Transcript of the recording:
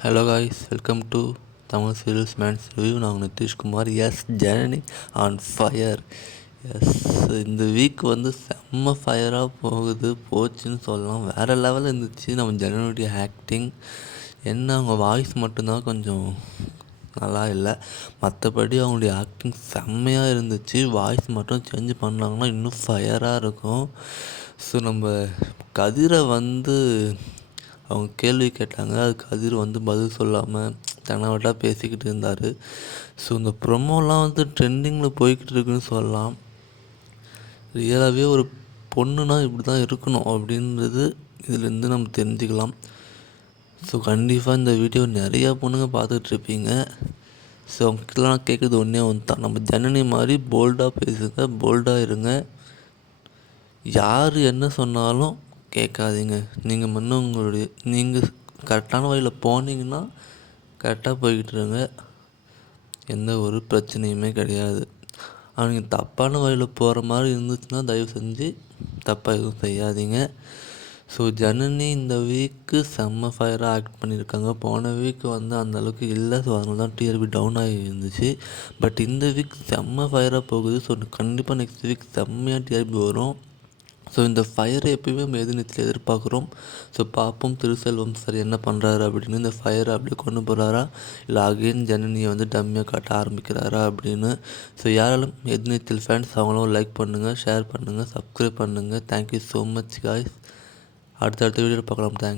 Hello guys, welcome to Tamil serials மேன்ஸ் review. நான் Nitishkumar. Yes, Janani on fire. Yes, இந்த week செம்ம ஃபயராக போச்சுன்னு சொல்லலாம். வேறு லெவலில் இருந்துச்சு நம்ம ஜனனியுடைய ஆக்டிங். என்ன அவங்க வாய்ஸ் மட்டும்தான் கொஞ்சம் நல்லா இல்லை, மற்றபடி அவங்களுடைய ஆக்டிங் செம்மையாக இருந்துச்சு. வாய்ஸ் மட்டும் சேஞ்ச் பண்ணாங்கன்னா இன்னும் ஃபயராக இருக்கும். ஸோ நம்ம கதிரை அவங்க கேள்வி கேட்டாங்க, அதுக்கு கதிர் பதில் சொல்லாமல் தெனாவட்டாக பேசிக்கிட்டு இருந்தார். ஸோ இந்த ப்ரொமோலாம் ட்ரெண்டிங்கில் போய்கிட்டு இருக்குன்னு சொல்லலாம். ரியலாகவே ஒரு பொண்ணுனா இப்படி தான் இருக்கணும் அப்படின்றது இதுலேருந்து நம்ம தெரிஞ்சுக்கலாம். ஸோ கண்டிப்பாக இந்த வீடியோ நிறையா பொண்ணுங்க பார்த்துட்ருப்பீங்க. ஸோ அவங்ககிட்டலாம் நான் கேட்குறது ஒன்றே தான், நம்ம ஜனனி மாதிரி போல்டாக பேசுங்க, போல்டாக இருங்க. யார் என்ன சொன்னாலும் கேட்காதீங்க. நீங்கள் கரெக்டான வழியில் போனீங்கன்னா கரெக்டாக போய்கிட்டுருங்க, எந்த ஒரு பிரச்சனையுமே கிடையாது. ஆனால் நீங்கள் தப்பான வழியில் போகிற மாதிரி இருந்துச்சுன்னா தயவு செஞ்சு தப்பாக எதுவும் செய்யாதீங்க. ஸோ ஜனனி இந்த வீக்கு செம்ம ஃபயராக ஆக்ட் பண்ணியிருக்காங்க. போன வீக் அந்தளவுக்கு இல்லை, ஸோ அதனால தான் டிஆர்பி டவுன் ஆகி இருந்துச்சு. பட் இந்த வீக் செம்ம ஃபயராக போகுது. ஸோ கண்டிப்பாக நெக்ஸ்ட் வீக் செம்மையாக டிஆர்பி வரும். ஸோ இந்த ஃபயரை எப்பயுமே நம்ம எதிர்நீச்சல் எதிர்பார்க்குறோம். ஸோ பார்ப்போம் திருசெல்வம் சார் என்ன பண்ணுறாரு அப்படின்னு. இந்த ஃபயரை அப்படியே கொண்டு போகிறாரா, இல்லை அகெயின் ஜனனியை டம்மியாக காட்ட ஆரம்பிக்கிறாரா அப்படின்னு. ஸோ யாராலும் எதிர்நீச்சல் ஃபேன்ஸ் அவங்களும் லைக் பண்ணுங்கள், ஷேர் பண்ணுங்கள், சப்ஸ்கிரைப் பண்ணுங்கள். Thank you so much guys. அடுத்த வீடியோவில் பார்க்கலாம். தேங்க்ஸ்.